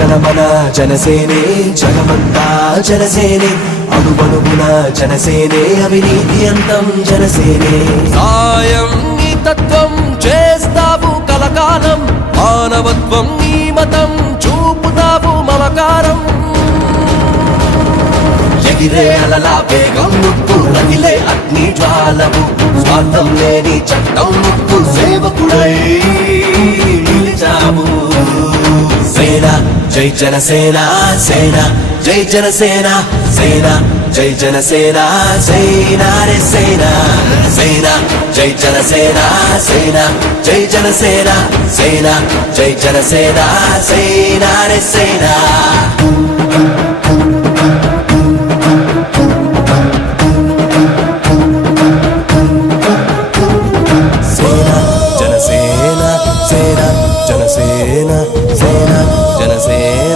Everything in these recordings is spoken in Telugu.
జనగణమన జనసేనే జగమంతా జనసేనే అణువణువున జనసేనే అవినీతి అంతం జనసేనే సాయం నీ తత్వం చేస్తావు కలకాలం మానవత్వం నీ మతం చూపుతావు మమకారం ఎగిరే అలలా వేగం నువ్వు రగిలే అగ్ని జ్వాలవు స్వార్థం లేని చట్టం నువ్వు సేవకుడై నిలిచావు సేన జై జనసేన సేన జై జనసేన సేన జై జనసేన సేన రే సేన సేన జై జనసేన సేన జై జనసేన సేన జై జనసేన సేన రే సేన జనసేన సేన జనసేన జనసేన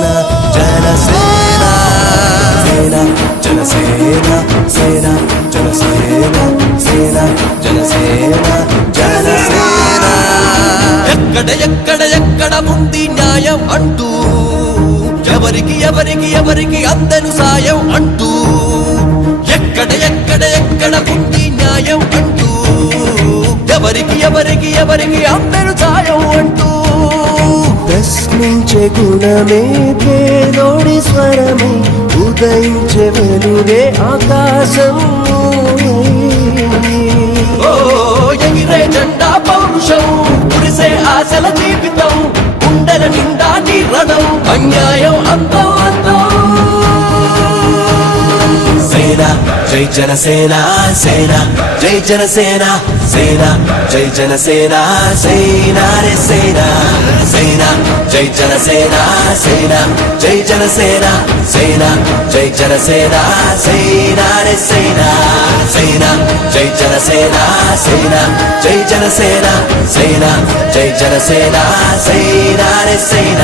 సేన జనసేన సేన జనసేన సేన జనసేన జనసేన ఎక్కడ ఎక్కడ ఎక్కడ ఉంది న్యాయం అంటూ ఎవరికి ఎవరికి ఎవరికి అందను సాయం అంటూ ఎక్కడ ఎక్కడ ఎక్కడ ఉంది న్యాయం అంటూ ఎవరికి ఎవరికి ఎవరికి అందను సాయం అంటూ ప్రశ్నించే గుణమే పేదోడి స్వరమే ఉదయించే వెలుగే ఆకాశం ఎగిరే జెండా పౌరుషం కురిసే ఆశల జీవితం గుండెల నిండా నిరణం అన్యాయం అంతం అంతం సేన జై జనసేన సేన జై జనసేన సేన జై జనసేన సేన రే సేన సేన జై జనసేన సేన జై జనసేన సేన జై జనసేన సేన రే సేన సేన జై జనసేన సేన జై జనసేన సేన జై జనసేన సేన రే సేన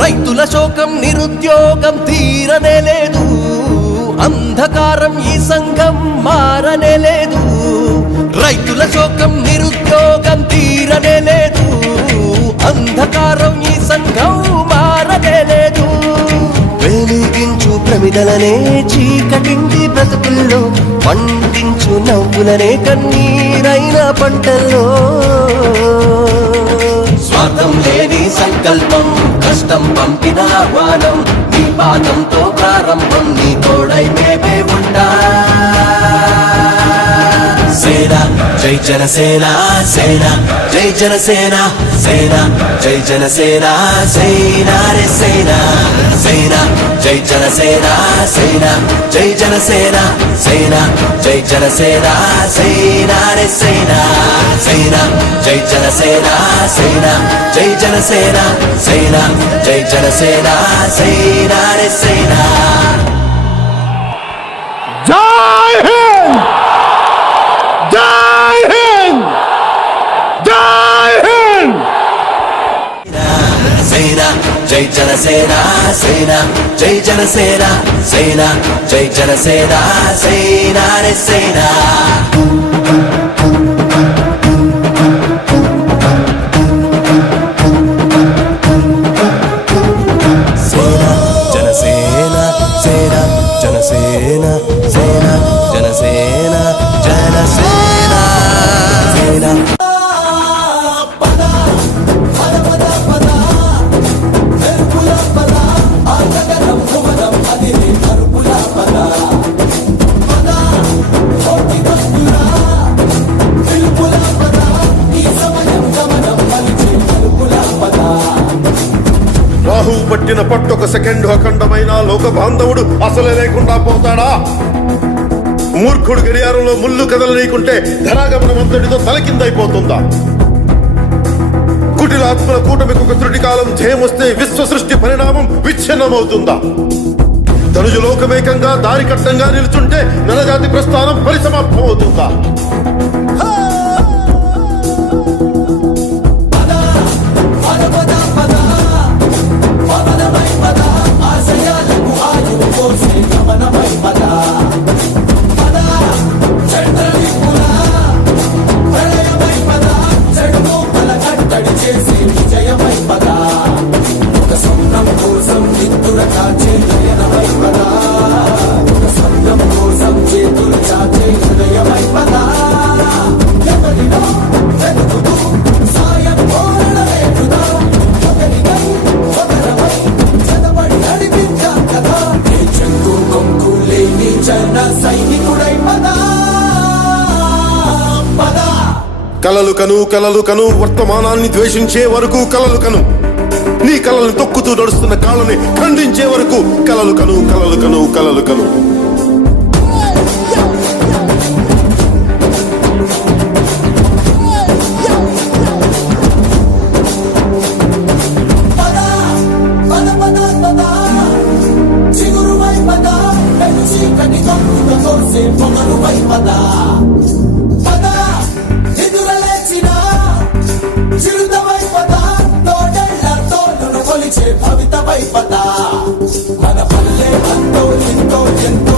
రైతుల శోకం నిరుద్యోగం తీరనే లేదు అంధకారం ఈ సంఘం మారనే లేదు రైతుల శోకం నిరుద్యోగం తీరనే లేదు అంధకారం ఈ సంఘం మారనే లేదు వెలిగించు ప్రమిదలనే చీకటింటి బ్రతుకుల్లో పండించు నవ్వులనే కన్నీరైన పంటల్లో స్వార్థం లేని సంకల్పం కష్టం పంపిన ఆహ్వానం నీ పాదంతో ప్రారంభం నీ తోడై మేమే ఉంటా సేన జై జనసేన సేన జై జనసేన సేన జై జనసేన సేన రే సేన సేన జై జనసేన సేన జై జనసేన సేన జై జనసేన సేన రే సేన సేన జై జనసేన సేన జై జనసేన సేన జై జనసేన సేన రే సేన జై హింద్ జై హింద్ జై హింద్ సేన జై జనసేన సేన జై జనసేన సేన జై జనసేన సేన రే సేన జనసేన సేన జనసేన సేన జనసేన జనసేన సేన రాహు పట్టిన పట్టొక సెకండ్ అఖండమైన లోక బాంధవుడు అసలే లేకుండా పోతాడా? మూర్ఖుడు గడియారంలో ముళ్ళు కదలనీకుంటే ధరాగమనం అంతటితో తలకిందైపోతుందా? కుటిలాత్మల కూటమికి ఒక త్రుటి కాలం జయమొస్తే విశ్వ సృష్టి పరిణామం విచ్ఛిన్నమవుతుందా? ధనుజు లోకమేకంగా దారి కట్టంగా నిలుచుంటే నరజాతి ప్రస్థానం పరిసమాప్తం అవుతుందా? కలలు కను కలలు కను వర్తమానాన్ని ద్వేషించే వరకు కలలు కను, నీ కలల్ని తొక్కుతూ నడుస్తున్న కాళ్ళని ఖండించే వరకు కలలు కను కలలు కను కలలు కను. భవిత వైపద మన పల్లె అంతో ఎంతో ఎంతో